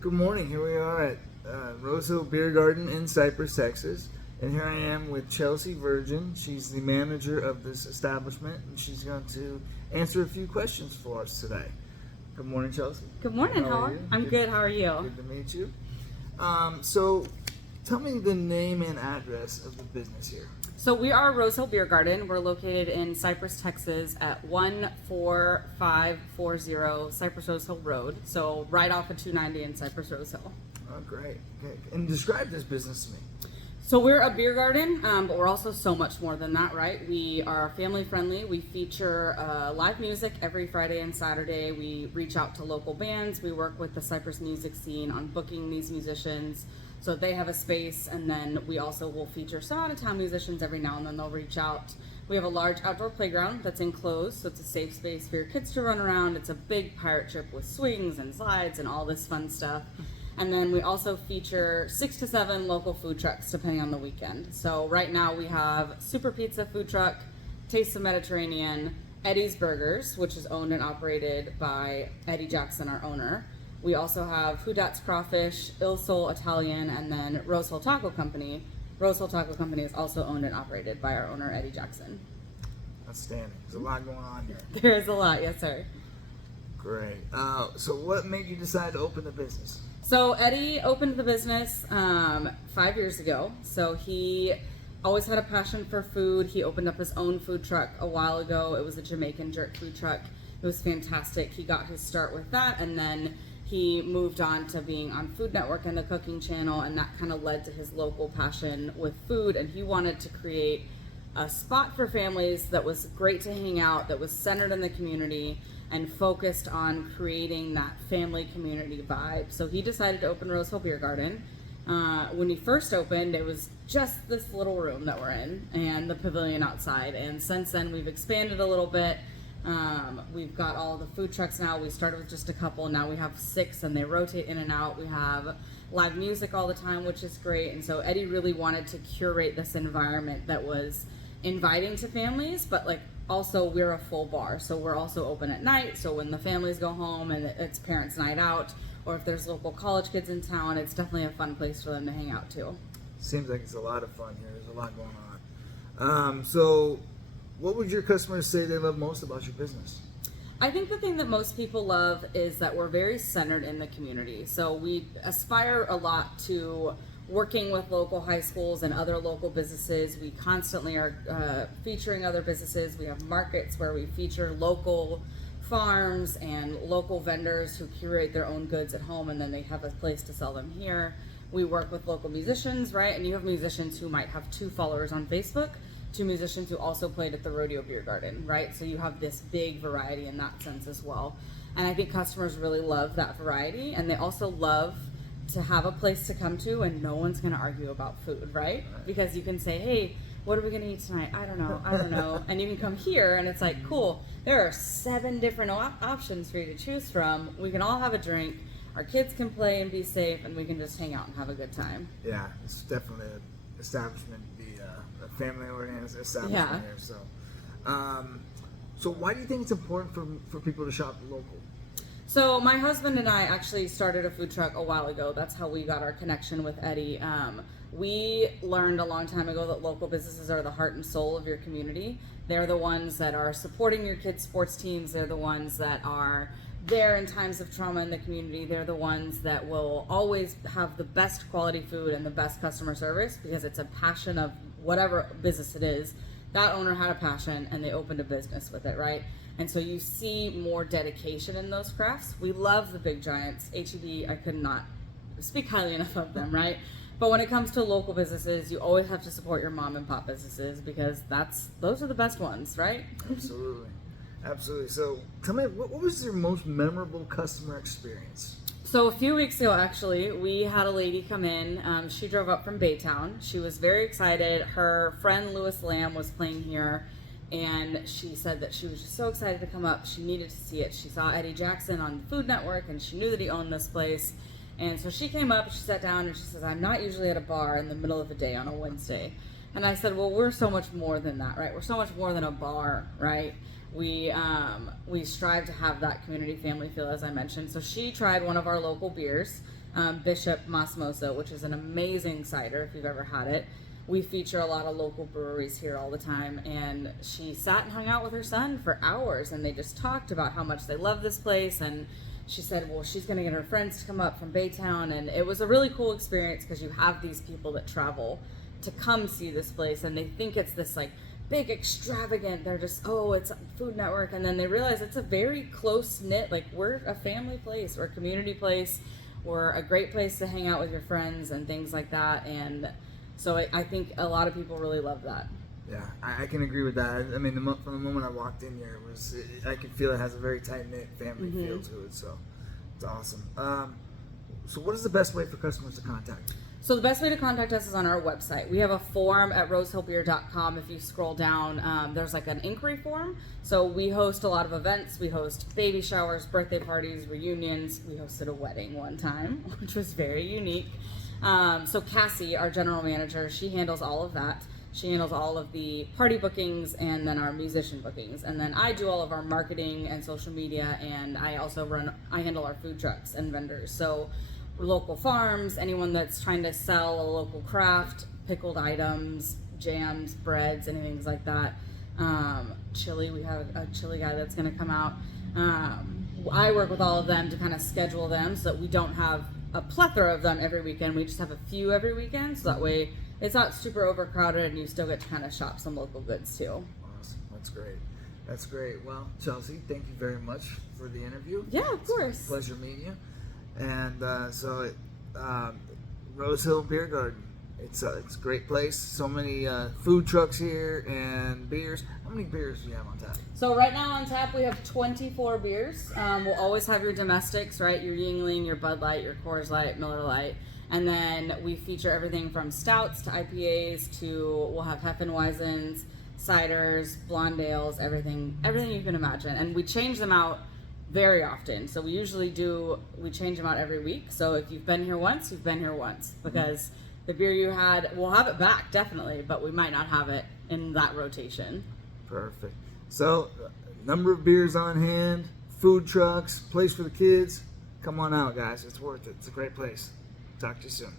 Good morning. Here we are at Rosehill Beer Garden in Cypress, Texas. And here I am with Chelsea Virgin. She's the manager of this establishment, and she's going to answer a few questions for us today. Good morning, Chelsea. Good morning. How are you? I'm good. How are you? Good to meet you. So, tell me the name and address of the business here. So we are Rosehill Beer Garden. We're located in Cypress, Texas at 14540 Cypress Rosehill Road. So right off of 290 in Cypress Rosehill. Oh, great. Okay. And describe this business to me. So we're a beer garden, but we're also so much more than that, right? We are family friendly. We feature live music every Friday and Saturday. We reach out to local bands. We work with the Cypress music scene on booking these musicians so they have a space, and then we also will feature some out-of-town musicians every now and then. They'll reach out. We have a large outdoor playground that's enclosed, so it's a safe space for your kids to run around. It's a big pirate ship with swings and slides and all this fun stuff. And then we also feature 6 to 7 local food trucks depending on the weekend. So right now we have Super Pizza food truck, Taste of Mediterranean, Eddie's Burgers, which is owned and operated by Eddie Jackson, our owner. We also have Hudat's Crawfish, Il Sol Italian, and then Rosehill Taco Company. Rosehill Taco Company is also owned and operated by our owner, Eddie Jackson. Outstanding. There's a lot going on here. There's a lot, yes sir. Great. So what made you decide to open the business? So Eddie opened the business 5 years ago. So he always had a passion for food. He opened up his own food truck a while ago. It was a Jamaican jerk food truck. It was fantastic. He got his start with that, and then he moved on to being on Food Network and the cooking channel, and that kind of led to his local passion with food. And he wanted to create a spot for families that was great to hang out, that was centered in the community, and focused on creating that family community vibe. So he decided to open Rosehill Beer Garden. When he first opened, it was just this little room that we're in and the pavilion outside. And since then, we've expanded a little bit. We've got all the food trucks now. We started with just a couple. Now we have 6, and they rotate in and out. We have live music all the time, which is great. And so Eddie really wanted to curate this environment that was inviting to families, but like also we're a full bar, so we're also open at night. So when the families go home and it's parents' night out, or if there's local college kids in town, it's definitely a fun place for them to hang out too. Seems like it's a lot of fun here. There's a lot going on. So what would your customers say they love most about your business? I think the thing that most people love is that we're very centered in the community. So we aspire a lot to working with local high schools and other local businesses. We constantly are featuring other businesses. We have markets where we feature local farms and local vendors who curate their own goods at home, and then they have a place to sell them here. We work with local musicians, right? And you have musicians who might have 2 followers on Facebook, 2 musicians who also played at the Rodeo Beer Garden, right? So you have this big variety in that sense as well. And I think customers really love that variety, and they also love to have a place to come to and no one's going to argue about food, right? Because you can say, hey, what are we going to eat tonight? I don't know. And you can come here and it's like, cool, there are 7 different options for you to choose from. We can all have a drink, our kids can play and be safe, and we can just hang out and have a good time. Yeah, it's definitely an establishment, a family-oriented establishment here. So why do you think it's important for people to shop local? So my husband and I actually started a food truck a while ago. That's how we got our connection with Eddie. We learned a long time ago that local businesses are the heart and soul of your community. They're the ones that are supporting your kids' sports teams. They're the ones that are there in times of trauma in the community. They're the ones that will always have the best quality food and the best customer service, because it's a passion of whatever business it is. That owner had a passion and they opened a business with it, right? And so you see more dedication in those crafts. We love the big giants. H-E-B, I could not speak highly enough of them, right? But when it comes to local businesses, you always have to support your mom and pop businesses, because those are the best ones, right? Absolutely. So tell me, what was your most memorable customer experience? So a few weeks ago, actually, we had a lady come in. She drove up from Baytown. She was very excited. Her friend Lewis Lamb was playing here, and she said that she was just so excited to come up. She needed to see it. She saw Eddie Jackson on Food Network, and she knew that he owned this place. And so she came up, she sat down, and she says, I'm not usually at a bar in the middle of the day on a Wednesday. And I said, well, we're so much more than that, right? We're so much more than a bar, right? We strive to have that community family feel, as I mentioned. So she tried one of our local beers. Bishop Mosmosa, which is an amazing cider if you've ever had it. We feature a lot of local breweries here all the time, and she sat and hung out with her son for hours, and they just talked about how much they love this place. And she said, well, she's going to get her friends to come up from Baytown, and it was a really cool experience because you have these people that travel to come see this place, and they think it's this like big extravagant, they're just, oh, it's a Food Network, and then they realize it's a very close knit, like we're a family place, we're a community place, we're a great place to hang out with your friends and things like that. And so I think a lot of people really love that. Yeah, I can agree with that. I mean, from the moment I walked in here, I can feel it has a very tight-knit family feel to it, so it's awesome. So what is the best way for customers to contact you? So the best way to contact us is on our website. We have a form at rosehillbeer.com. If you scroll down, there's like an inquiry form. So we host a lot of events. We host baby showers, birthday parties, reunions. We hosted a wedding one time, which was very unique. So Cassie, our general manager, she handles all of that. She handles all of the party bookings and then our musician bookings. And then I do all of our marketing and social media, and I handle our food trucks and vendors. So local farms, anyone that's trying to sell a local craft, pickled items, jams, breads, anything like that. Chili, we have a chili guy that's going to come out. I work with all of them to kind of schedule them so that we don't have a plethora of them every weekend. We just have a few every weekend, so that way it's not super overcrowded and you still get to kind of shop some local goods too. Awesome. That's great. That's great. Well, Chelsea, thank you very much for the interview. Yeah, of course. It's a pleasure meeting you. And Rosehill Beer Garden. It's a great place. So many food trucks here and beers. How many beers do you have on tap? So right now on tap we have 24 beers. We'll always have your domestics, right? Your Yuengling, your Bud Light, your Coors Light, Miller Light. And then we feature everything from stouts to IPAs to, we'll have Hefeweizens, ciders, blonde ales, everything you can imagine. And we change them out very often. So we change them out every week. So if you've been here once, you've been here once, because the beer you had, we'll have it back definitely, but we might not have it in that rotation. Perfect. So, number of beers on hand, food trucks, place for the kids. Come on out, guys. It's worth it. It's a great place. Talk to you soon.